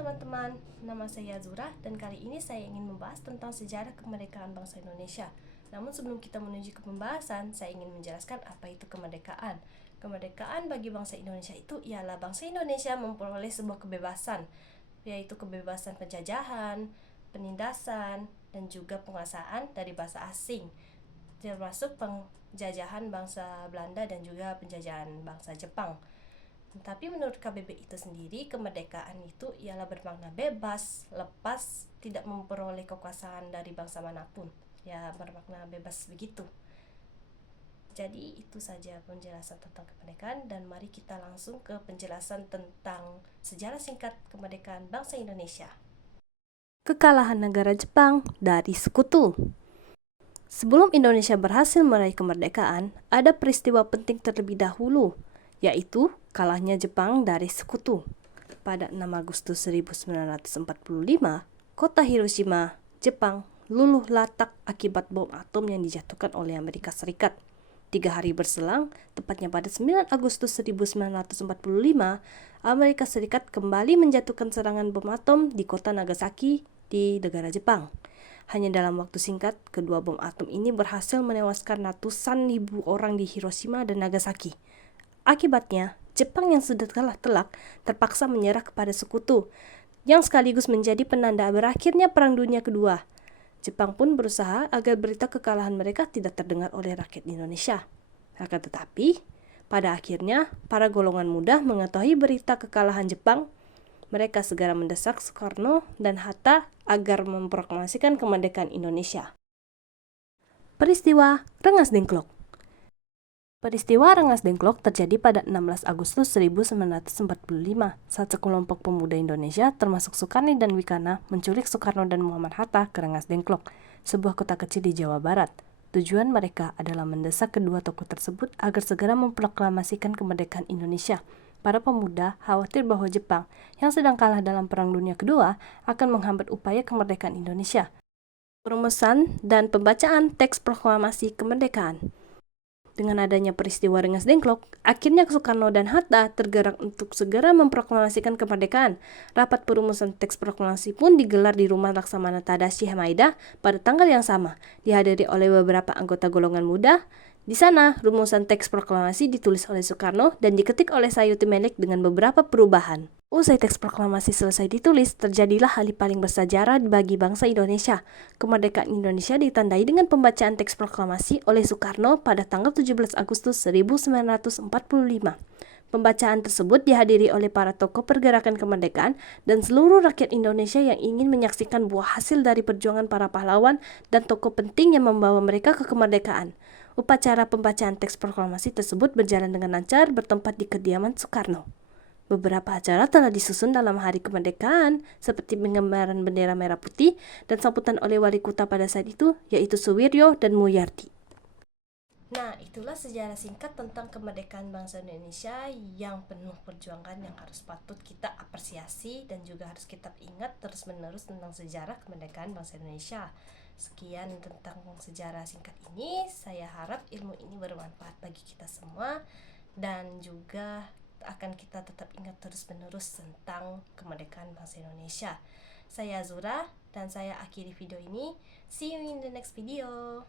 teman-teman, nama saya Zura dan kali ini saya ingin membahas tentang sejarah kemerdekaan bangsa Indonesia. Namun sebelum kita menuju ke pembahasan, saya ingin menjelaskan apa itu kemerdekaan. Kemerdekaan bagi bangsa Indonesia itu ialah bangsa Indonesia memperoleh sebuah kebebasan, yaitu kebebasan penjajahan, penindasan, dan juga penguasaan dari bangsa asing, termasuk penjajahan bangsa Belanda dan juga penjajahan bangsa Jepang. Tapi menurut KBBI itu sendiri, kemerdekaan itu ialah bermakna bebas, lepas, tidak memperoleh kekuasaan dari bangsa manapun. Ya, bermakna bebas begitu. Jadi itu saja penjelasan tentang kemerdekaan, dan mari kita langsung ke penjelasan tentang sejarah singkat kemerdekaan bangsa Indonesia. Kekalahan negara Jepang dari Sekutu. Sebelum Indonesia berhasil meraih kemerdekaan, ada peristiwa penting terlebih dahulu, yaitu kalahnya Jepang dari Sekutu. Pada 6 Agustus 1945, kota Hiroshima, Jepang, luluh latak akibat bom atom yang dijatuhkan oleh Amerika Serikat. 3 hari berselang, tepatnya pada 9 Agustus 1945, Amerika Serikat kembali menjatuhkan serangan bom atom di kota Nagasaki di negara Jepang. Hanya dalam waktu singkat, kedua bom atom ini berhasil menewaskan ratusan ribu orang di Hiroshima dan Nagasaki. Akibatnya, Jepang yang sudah kalah telak terpaksa menyerah kepada Sekutu, yang sekaligus menjadi penanda berakhirnya Perang Dunia Kedua. Jepang pun berusaha agar berita kekalahan mereka tidak terdengar oleh rakyat Indonesia. Akan tetapi, pada akhirnya, para golongan muda mengetahui berita kekalahan Jepang. Mereka segera mendesak Soekarno dan Hatta agar memproklamasikan kemerdekaan Indonesia. Peristiwa Rengas Dengklok. Peristiwa Rengas Dengklok terjadi pada 16 Agustus 1945 saat sekelompok pemuda Indonesia termasuk Sukarni dan Wikana menculik Soekarno dan Muhammad Hatta ke Rengas Dengklok, sebuah kota kecil di Jawa Barat. Tujuan mereka adalah mendesak kedua tokoh tersebut agar segera memproklamasikan kemerdekaan Indonesia. Para pemuda khawatir bahwa Jepang yang sedang kalah dalam Perang Dunia Kedua akan menghambat upaya kemerdekaan Indonesia. Perumusan dan pembacaan teks proklamasi kemerdekaan. Dengan adanya peristiwa Rengas Dengklok, akhirnya Soekarno dan Hatta tergerak untuk segera memproklamasikan kemerdekaan. Rapat perumusan teks proklamasi pun digelar di rumah Laksamana Tadashi Hamaida pada tanggal yang sama, dihadiri oleh beberapa anggota golongan muda. Di sana, rumusan teks proklamasi ditulis oleh Soekarno dan diketik oleh Sayuti Menek dengan beberapa perubahan. Usai teks proklamasi selesai ditulis, terjadilah hal paling bersejarah bagi bangsa Indonesia. Kemerdekaan Indonesia ditandai dengan pembacaan teks proklamasi oleh Soekarno pada tanggal 17 Agustus 1945. Pembacaan tersebut dihadiri oleh para tokoh pergerakan kemerdekaan dan seluruh rakyat Indonesia yang ingin menyaksikan buah hasil dari perjuangan para pahlawan dan tokoh penting yang membawa mereka ke kemerdekaan. Upacara pembacaan teks proklamasi tersebut berjalan dengan lancar bertempat di kediaman Soekarno. Beberapa acara telah disusun dalam hari kemerdekaan, seperti pengibaran bendera merah putih dan sambutan oleh wali kota pada saat itu, yaitu Suwiryo dan Muyardi. Nah, itulah sejarah singkat tentang kemerdekaan bangsa Indonesia yang penuh perjuangan yang harus patut kita apresiasi dan juga harus kita ingat terus-menerus tentang sejarah kemerdekaan bangsa Indonesia. Sekian tentang sejarah singkat ini, saya harap ilmu ini bermanfaat bagi kita semua dan juga akan kita tetap ingat terus-menerus tentang kemerdekaan bangsa Indonesia. Saya Zura dan saya akhiri video ini. See you in the next video.